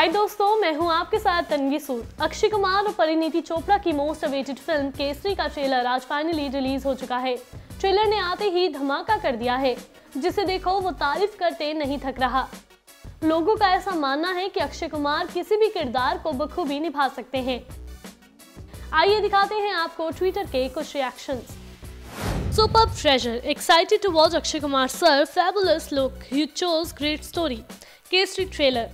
हाय दोस्तों, मैं हूं आपके साथ तन्वी सूद। अक्षय कुमार और परिणीति चोपड़ा की मोस्ट अवेटेड फिल्म केसरी का ट्रेलर आज फाइनली रिलीज हो चुका है। ट्रेलर ने आते ही धमाका कर दिया है, जिसे देखो वो तारीफ करते नहीं थक रहा। लोगों का ऐसा मानना है कि अक्षय कुमार किसी भी किरदार को बखूबी निभा सकते हैं। आइए दिखाते हैं आपको ट्विटर के कुछ reactions. Superb treasure, excited to watch Akshay Kumar sir, fabulous look, you chose great story. Kesari trailer.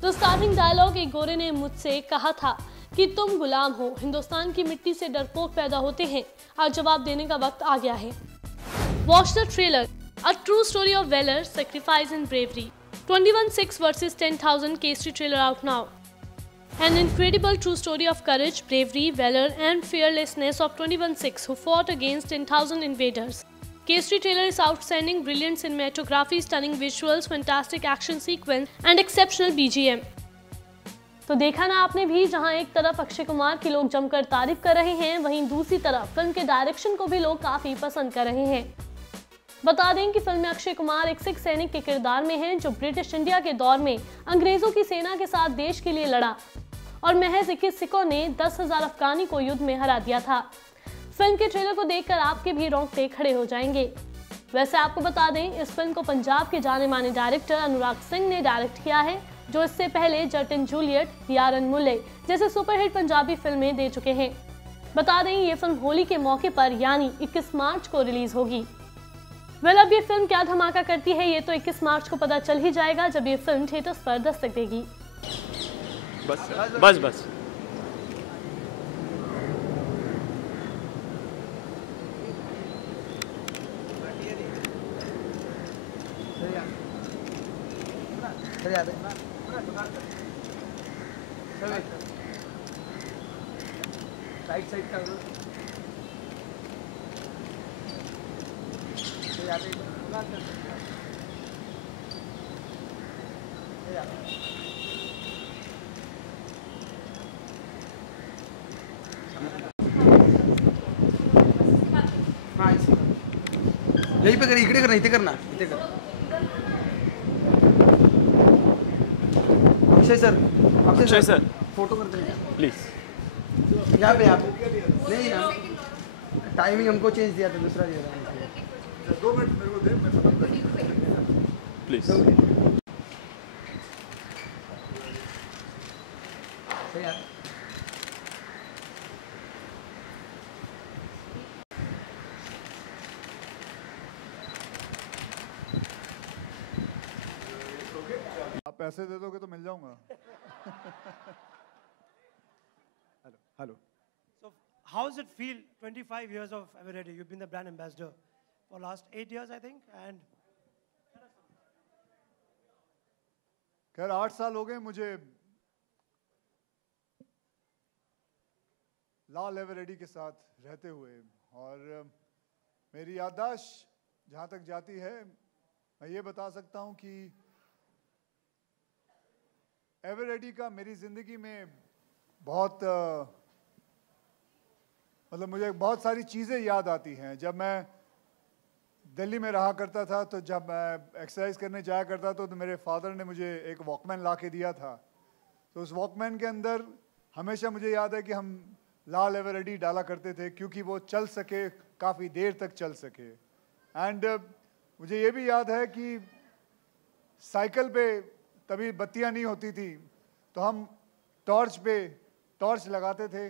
तो स्टार्टिंग डायलॉग एक गोरे ने मुझसे कहा था कि तुम गुलाम हो, हिंदुस्तान की मिट्टी से डरपोक पैदा होते हैं। आज जवाब देने का वक्त आ गया है। Watch the trailer, a true story of velar, sacrifice and bravery. 21-6 versus 10,000 Kesari trailer out now. An incredible true story of courage, bravery, valor and fearlessness of 21-6 who fought against 10,000 invaders. Kesari trailer is outstanding, brilliant cinematography, stunning visuals, fantastic action sequence and exceptional BGM. तो देखा ना आपने भी, जहां एक तरफ अक्षय कुमार की लोग जमकर तारीफ कर रहे हैं, वहीं दूसरी तरफ फिल्म के डायरेक्शन को भी लोग काफी पसंद कर रहे हैं। बता दें कि फिल्म में अक्षय कुमार एक सिख सैनिक के किरदार में हैं, जो ब्रिटिश इंडिया के दौर में अंग्रेजों की सेना के साथ देश के लिए लड़ा और महज 21 सिखों ने 10,000 अफगानी को युद्ध में हरा दिया था। फिल्म के ट्रेलर को देखकर आपके भी रोंगटे खड़े हो जाएंगे। वैसे आपको बता दें, इस फिल्म को पंजाब के जाने माने डायरेक्टर अनुराग सिंह ने डायरेक्ट किया है, जो इससे पहले जट एंड जूलियट, यारन मुल्ले जैसे सुपरहिट पंजाबी फिल्में दे चुके हैं। बता दें, ये फिल्म होली के मौके पर यानी 21 मार्च को रिलीज होगी। अब ये फिल्म क्या धमाका करती है, ये तो 21 मार्च को पता चल ही जाएगा, जब ये फिल्म थिएटर्स पर दस्तक देगी। बस बस बस साइड कर दो। यही पे करी, इकडे करना, इथे करना, इथे कर। अक्षय सर फोटो करते हैं प्लीज। यहाँ पे नहीं ना, टाइमिंग हमको चेंज दिया था, दूसरा दिया था। 2 मिनट मेरे को दे, मैं खत्म कर प्लीज। यार आप पैसे दे दोगे तो मिल जाऊंगा। Hello. So how does it feel? 25 years of Eveready. You've been the brand ambassador for last 8 years, I think, and खैर 8 साल हो गए मुझे लाल एवरेडी के साथ रहते हुए, और मेरी याददाश्त जहाँ तक जाती है, मैं ये बता सकता हूँ कि एवरेडी का मेरी ज़िंदगी में बहुत मतलब मुझे बहुत सारी चीज़ें याद आती हैं। जब मैं दिल्ली में रहा करता था, तो जब मैं एक्सरसाइज करने जाया करता था, तो मेरे फादर ने मुझे एक वॉकमैन ला के दिया था। तो उस वॉकमैन के अंदर हमेशा मुझे याद है कि हम लाल एवरेडी डाला करते थे, क्योंकि वो चल सके, काफ़ी देर तक चल सके। एंड मुझे ये भी याद है कि साइकिल पे तभी बत्तियां नहीं होती थी, तो हम टॉर्च लगाते थे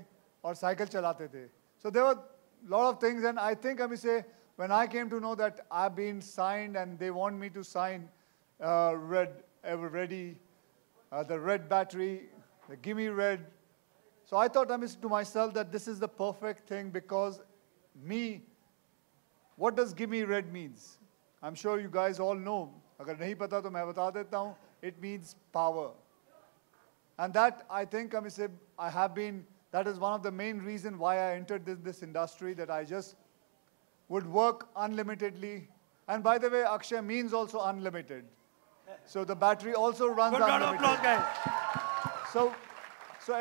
और साइकिल चलाते थे। So there were lot of things, and I think I may say, when I came to know that I've been signed and they want me to sign Red Eveready, the Red Battery, the Gimme Red. So I thought to myself that this is the perfect thing, because what does Gimme Red means? I'm sure you guys all know. अगर नहीं पता तो मैं बता देता हूँ. It means power. And that, I think, that is one of the main reasons why I entered this industry, that I just would work unlimitedly. And by the way, Akshay means also unlimited. So the battery also runs unlimited. Good round of applause, guys. So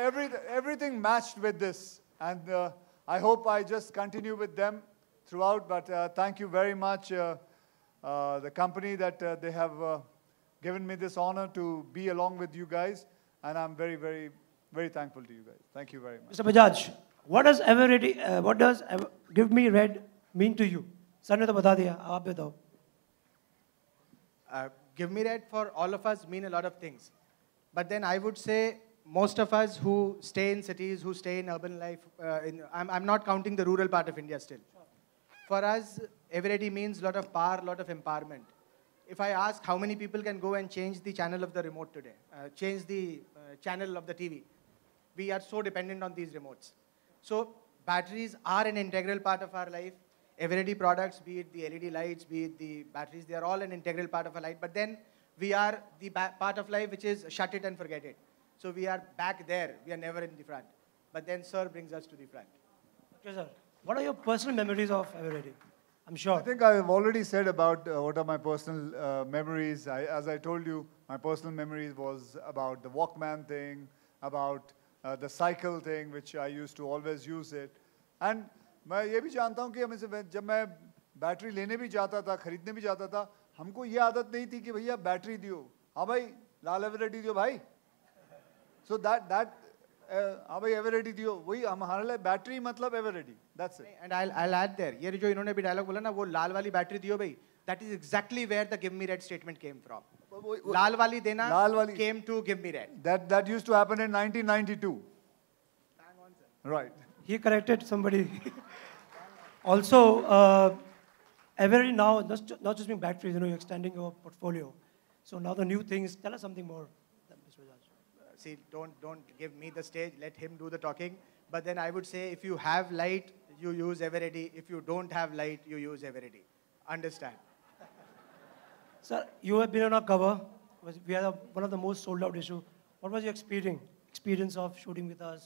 everything matched with this. And I hope I just continue with them throughout. But thank you very much, the company that they have given me this honor to be along with you guys, and I'm very, very, very thankful to you guys. Thank you very much. Mr. Bajaj, what does Give Me Red mean to you? Sir ने तो बता दिया, आप बताओ. Give Me Red for all of us mean a lot of things. But then I would say most of us who stay in cities, who stay in urban life, I'm not counting the rural part of India still. For us, Eveready means a lot of power, a lot of empowerment. If I ask how many people can go and change the channel of the remote today, change the channel of the TV, we are so dependent on these remotes. So batteries are an integral part of our life. Eveready products, be it the LED lights, be it the batteries, they are all an integral part of our life. But then we are the part of life which is shut it and forget it. So we are back there. We are never in the front. But then Sir brings us to the front. Okay, sir. What are your personal memories of Eveready? I'm sure. I think I've already said about what are my personal memories. As I told you, my personal memories was about the Walkman thing, about the cycle thing, which I used to always use it. And मैं ये भी जानता हूँ कि हमें से जब मैं बैटरी लेने भी जाता था, खरीदने भी जाता था, हमको ये आदत नहीं थी कि भैया बैटरी दियो, हाँ भाई लाल एवरेडी दियो भाई. So that हाँ भाई एवरेडी दियो, वही हमारे लिए बैटरी मतलब Eveready. That's it. And I'll add there. ये जो इन्होंने भी डायलॉग बोला ना, वो लाल वाली बैटरी दियो भाई. That is exactly where the Give Me Red statement came from. लाल वाली देना came to Give Me Red. That used to happen in 1992. Right. He corrected somebody. Also, Eveready now, not just being batteries, you're extending your portfolio. So now the new things, tell us something more. Mr. Bajaj. See, don't give me the stage, let him do the talking. But then I would say if you have light, you use Eveready. If you don't have light, you use Eveready. Understand? Sir, you have been on our cover. We had one of the most sold out issues. What was your experience of shooting with us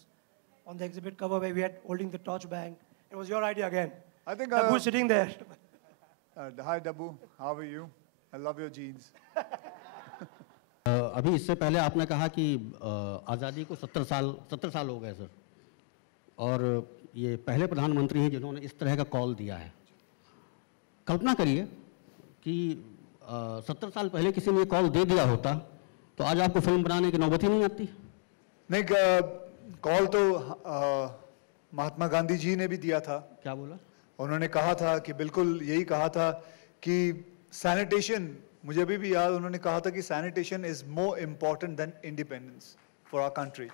on the exhibit cover where we had holding the torch bang? It was your idea again. I think Dabu sitting there. Hi Dabu, how are you? I love your jeans. अभी इससे पहले आपने कहा कि आज़ादी को 17 साल हो गए सर, और ये पहले प्रधानमंत्री हैं जिन्होंने इस तरह का कॉल दिया है. कल्पना करिए कि 70 साल पहले किसी ने कॉल दे दिया होता तो आज आपको फिल्म बनाने की नौबत ही नहीं आती. नहीं, कॉल तो महात्मा गांधी जी ने भी दिया था. क्या बोला? उन्होंने कहा था कि बिल्कुल यही कहा था कि सैनिटेशन, मुझे अभी भी याद, उन्होंने कहा था कि sanitation is more important than independence for our country.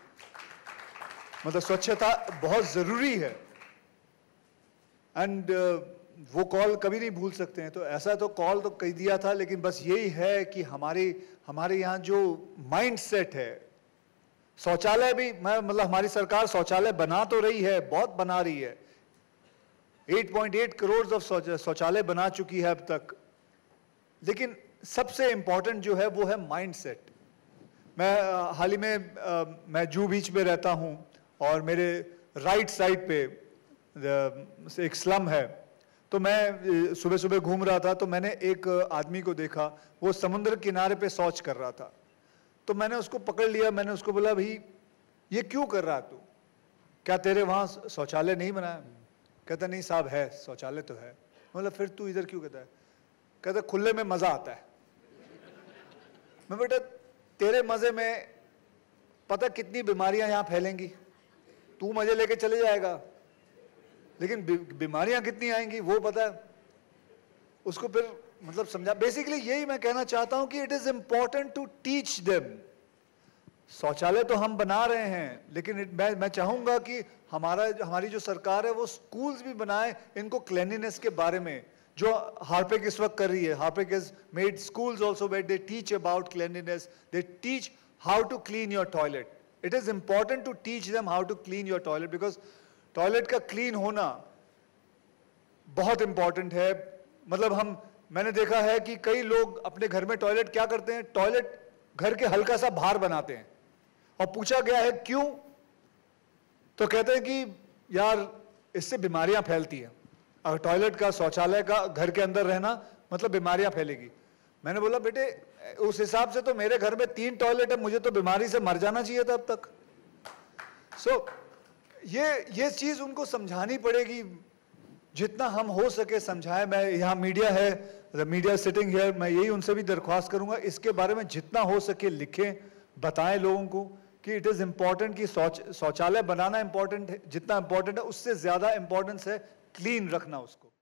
मतलब स्वच्छता बहुत जरूरी है. एंड वो कॉल कभी नहीं भूल सकते हैं. तो ऐसा तो कॉल तो कह दिया था, लेकिन बस यही है कि हमारे यहाँ जो माइंड सेट है, शौचालय भी मतलब हमारी सरकार शौचालय बना तो रही है, बहुत बना रही है. 8.8 करोड़ शौचालय बना चुकी है अब तक. लेकिन सबसे इंपॉर्टेंट जो है वो है माइंड सेट. मैं हाल ही में मैं जू बीच में रहता हूँ और मेरे राइट साइड पे एक स्लम है. तो मैं सुबह सुबह घूम रहा था तो मैंने एक आदमी को देखा, वो समुद्र किनारे पे शौच कर रहा था. तो मैंने उसको पकड़ लिया. मैंने उसको बोला, भाई ये क्यों कर रहा तू? क्या तेरे वहाँ शौचालय नहीं बनाया? कहता नहीं साहब है, शौचालय तो है. मतलब फिर तू इधर क्यों कहता है? कहता खुले में मजा आता है. मैं बेटा तेरे मजे में पता कितनी बीमारियां यहाँ फैलेंगी. तू मजे लेके चले जाएगा, लेकिन बीमारियां कितनी आएंगी वो पता है उसको. फिर मतलब समझा. बेसिकली यही मैं कहना चाहता हूं कि it is important to teach them. शौचालय तो हम बना रहे हैं, लेकिन मैं चाहूंगा कि हमारी जो सरकार है वो स्कूल्स भी बनाए इनको क्लीनलीनेस के बारे में, जो हार्पिक इस वक्त कर रही है. Harpic has made schools also where they teach about cleanliness. They teach how to clean your toilet. It is important to teach them how to clean your toilet, because toilet का clean होना बहुत important है. मतलब मैंने देखा है कि कई लोग अपने घर में टॉयलेट क्या करते हैं, टॉयलेट घर के हल्का सा बाहर बनाते हैं. और पूछा गया है क्यों, तो कहते हैं कि यार इससे बीमारियां फैलती हैं. अगर टॉयलेट का, शौचालय का घर के अंदर रहना मतलब बीमारियां फैलेगी. मैंने बोला बेटे उस हिसाब से तो मेरे घर में 3 टॉयलेट है, मुझे तो बीमारी से मर जाना चाहिए था अब तक. सो ये चीज उनको समझानी पड़ेगी. जितना हम हो सके समझाएं। मैं यहाँ मीडिया है, द मीडिया सिटिंग हियर, मैं यही उनसे भी दरख्वास्त करूंगा इसके बारे में जितना हो सके लिखें, बताएं लोगों को कि इट इज़ इम्पॉर्टेंट कि शौचालय बनाना इम्पॉर्टेंट है, जितना इम्पॉर्टेंट है उससे ज़्यादा इम्पॉर्टेंस है क्लीन रखना उसको।